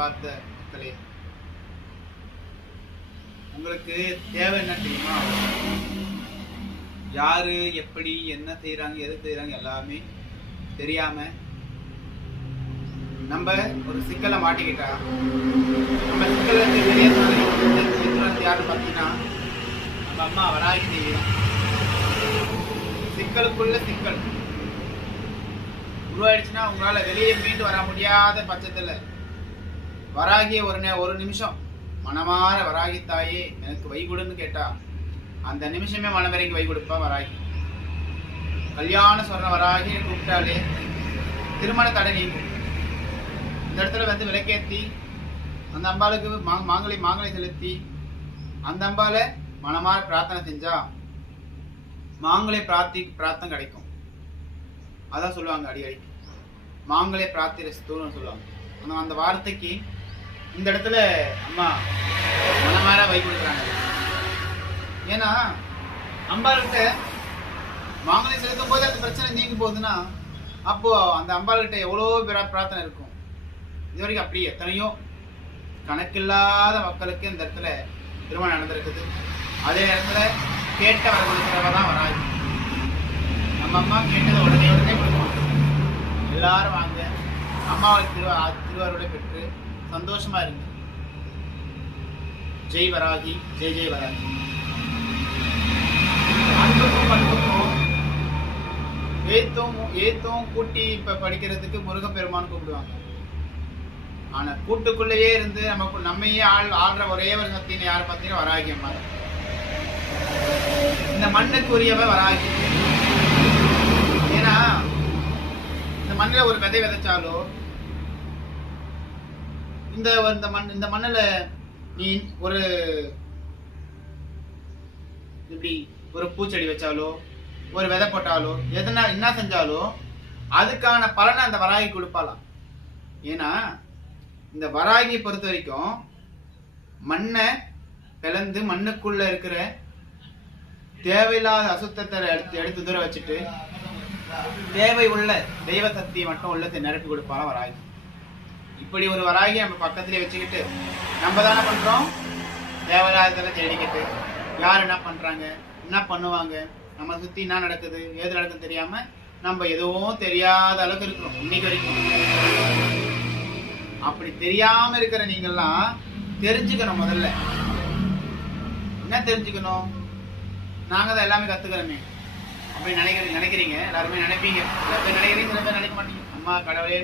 பார்த்த மக்களே, உங்களுக்கு தேவை என்ன தெரியுமா? யாரு எப்படி என்ன செய்யறாங்க எது செய்யறாங்க எல்லாமே தெரியாம நம்ம ஒரு சிக்கலை மாட்டிக்கிட்டா நம்ம சிக்கல வெளியே யாருன்னு பார்த்தீங்கன்னா நம்ம அம்மா வராகி தேவி தான். சிக்கலுக்குள்ள சிக்கல் உருவாயிடுச்சுன்னா உங்களால வெளியே மீண்டு வர முடியாத பட்சத்துல வராகிய ஒரு நிமிஷம் மனமாற வராகி தாயே எனக்கு வை கொடுன்னு கேட்டா அந்த நிமிஷமே மனமிறங்கி வை கொடுப்பா வராகி. கல்யாண சொன்ன வராகி கூப்பிட்டாலே திருமண தடை நீங்கும். இந்த இடத்துல வந்து விளக்கேற்றி அந்த அம்பாளுக்கு மாங்கலை செலுத்தி அந்த அம்பால மனமாற பிரார்த்தனை செஞ்சா மாங்கலை பிரார்த்தனை கிடைக்கும். அதான் சொல்லுவாங்க அடிக்கடி மாங்கலை பிரார்த்திரஸ்தூன்னு சொல்லுவாங்க. அந்த வார்த்தைக்கு இந்த இடத்துல அம்மா மனமாற வை கொடுக்குறாங்க. ஏன்னா அம்பாள்கிட்ட மாங்கலை செலுத்தும் போது அந்த பிரச்சனை நீங்க போகுதுன்னா அப்போ அந்த அம்பாள்கிட்ட எவ்வளோ பிரார்த்தனை இருக்கும். இது வரைக்கும் அப்படி எத்தனையோ கணக்கில்லாத மக்களுக்கு இந்த இடத்துல திருமணம் நடந்திருக்குது. அதே இடத்துல கேட்ட வர கொடுக்கிறவ தான் வராது. நம்ம அம்மா கேட்டதை உடனே கொடுப்பாங்க. எல்லாரும் வாங்க அம்மாவுக்கு திருவாரூரை பெற்று சந்தோஷமா இருங்க. ஜெய் வராகி, ஜெய் ஜெய் வராகி. ஏத்தும் கூட்டி இப்ப படிக்கிறதுக்கு முருகப்பெருமான் கூப்பிடுவாங்க. ஆனா கூட்டுக்குள்ளேயே இருந்து நம்மையே ஆள்ற ஒரே ஒரு சக்தின்னு யார் பார்த்தீங்கன்னா வராகி அம்மா. இந்த மண்ணுக்கு உரியவ வராகி. ஏன்னா இந்த மண்ணில் ஒரு விதை விதைச்சாலோ இந்த மண்ணில் நீ ஒரு இப்படி ஒரு பூச்செடி வச்சாலோ ஒரு விதை போட்டாலோ என்ன செஞ்சாலோ அதுக்கான பலனை அந்த வராகி கொடுப்பாலாம். ஏன்னா இந்த வராகியை பொறுத்த வரைக்கும் மண்ணை பிளந்து மண்ணுக்குள்ள இருக்கிற தேவையில்லாத அசுத்தத்தை எடுத்து தூர வச்சுட்டு தேவை உள்ள தெய்வ சக்தியை மட்டும் உள்ளத்தை நிரப்பி கொடுப்பாலாம் வராகி. இப்படி ஒரு வராகி நம்ம பக்கத்திலே வச்சுக்கிட்டு நம்ம தானே பண்றோம் தேவையில்லாததெல்லாம் தேடிக்கிட்டு யார் என்ன பண்றாங்க என்ன பண்ணுவாங்க நம்ம சுத்தி என்ன நடக்குது ஏது நடக்குதுன்னு தெரியாம நம்ம எதுவும் தெரியாத அளவுக்கு இருக்கிறோம் இன்னைக்கு வரைக்கும். அப்படி தெரியாம இருக்கிற நீங்கெல்லாம் தெரிஞ்சுக்கணும். முதல்ல என்ன தெரிஞ்சுக்கணும்? நாங்க தான் எல்லாமே கத்துக்கிறோமே அப்படி நினைக்கிறீங்க. எல்லாருமே நினைப்பீங்க. சில பேர் நினைக்கிறீங்க, சில பேர் நினைக்க மாட்டீங்க. அம்மா கடவுளே